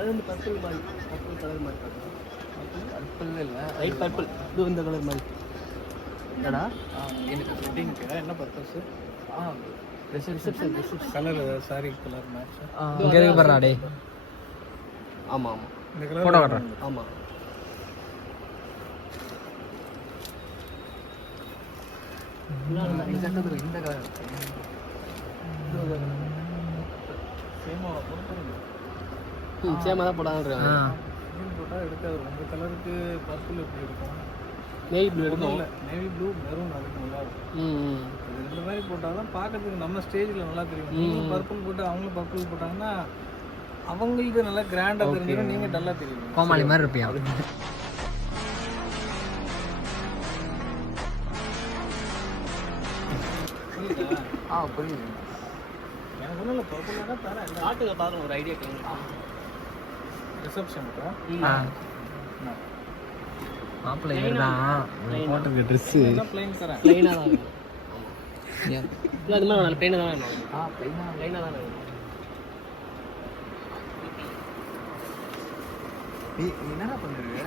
அது வந்து பர்பிள் மாதிரி, பர்பிள் கலர் மாதிரி காட்டுது. பர்பிள் இல்லை, லைட் பர்பிள். இது இந்த கலர் மாதிரி என்னடா எனக்கு வெட்டிங்க்கு என்ன purpose? Reception colour sorry colour match. இங்கே இருக்கு பாருடா டே. ஆமாம் ஆமாம், இந்த கலர் ஃபோட்டோ காட்டுறேன். ஆமாம். இந்த கலர் சேமா போட்டுருங்க. சேமாக தான் போடான்னு போட்டால் எடுக்காது. உங்கள் கலருக்கு பர்பிள் எப்படி இருக்கும்? நேவி ப்ளூ எடுக்கும். இல்லை, நேவி ப்ளூ மெரூன் அதுக்கு நல்லா இருக்கும். இது ரெண்டு மாதிரி போட்டால் தான் பார்க்கறதுக்கு நம்ம ஸ்டேஜில் நல்லா தெரியும். நீங்கள் பர்பிள் போட்டு அவங்களும் பர்பிள் போட்டாங்கன்னா அவங்களுக்கு நல்லா கிராண்டாக தெரிஞ்சிடும், நீங்கள் நல்லா தெரியும். கோமாளி மாதிரி இருப்பியா? புரியுது. எனக்கு ஒன்றும் இல்லை, பர்பிள்னா தரேன். காட்டுங்க பாருங்க, ஒரு ஐடியா கேளுங்க. ரிசப்ஷனுக்கு மாப்பிள்ளை தான் போட்டிருக்க ட்ரெஸ்ஸு பிளைன் தரேன். ப்ளைனாக தான் வேணும். இல்லை அது மாதிரி வேணும், ப்ளைனாக தான் வேணும். ப்ளைனாக தான் வேணும். என்னடா பண்ணுறீங்க?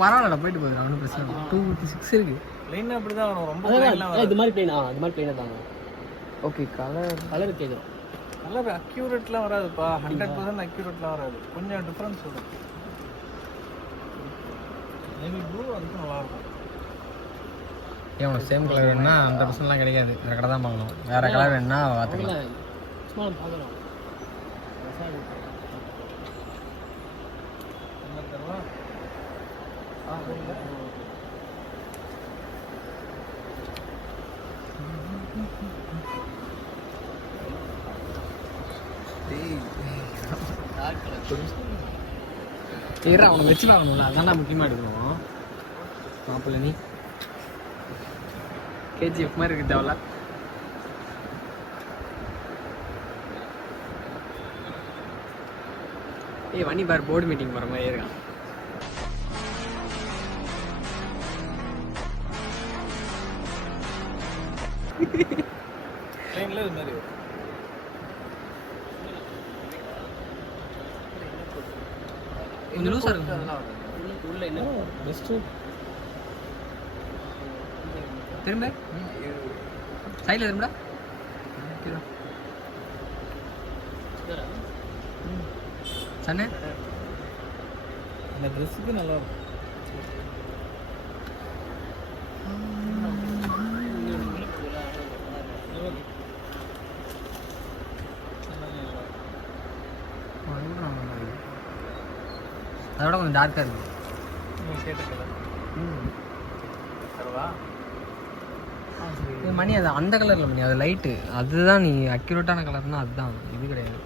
பரவாயில்லடா, போயிட்டு போகுது, ஒன்றும் பிரச்சனை இல்லை. 256 இருக்கு. பிளைன் அப்படி தான் வரும், ரொம்ப அதான் பிளைன்லாம் வரும். இது மாதிரி ப்ளைனா, இது மாதிரி ப்ளைனாக தாங்க. ஓகே, கலர் கேட்குது. கலர் அக்யூரேட்லாம் வராதுப்பா, 100% அக்யூரேட்லாம் வராது, கொஞ்சம் டிஃப்ரென்ஸ் வரும். நேவி ப்ளூ அதுக்கும் நல்லாயிருக்கும். ஏன் உனக்கு சேம் கலர் வேணும்னா 100%லாம் கிடைக்காது, வேறு கடை தான் பார்க்கணும். வேறு கலர் வேணும்னா பார்த்துக்கலாம். சும்மா பார்க்கலாம். என்ன தருவா? ஏறா அவனை வச்சு பார்க்கணும்ல, அதான் நான் முக்கியமாக எடுக்கணும். மாப்பிள்ளை நீ கேஜிஎஃப் மாதிரி இருக்கு தேவையில்ல. ஏய் வண்டி பார், போர்டு மீட்டிங் போகிற மாதிரி இருக்கான். பிளைன்ல இது மாதிரி வரும். கொஞ்சம் லூஸாக இருக்கும். அதெல்லாம் வராது. உள்ள என்ன பெஸ்ட்டு திரும்ப சைடில் திரும்படா. சண்ணே இந்த ட்ரெஸ்ஸுக்கு நல்லா இருக்கும். அதோட கொஞ்சம் டார்க்காக இருக்குது. கேட்ட கலர் தருவா? மணி அது அந்த கலரில் மணி, அது லைட்டு, அதுதான் நீ அக்யூரேட்டான கலர்னா அதுதான், இது கிடையாது.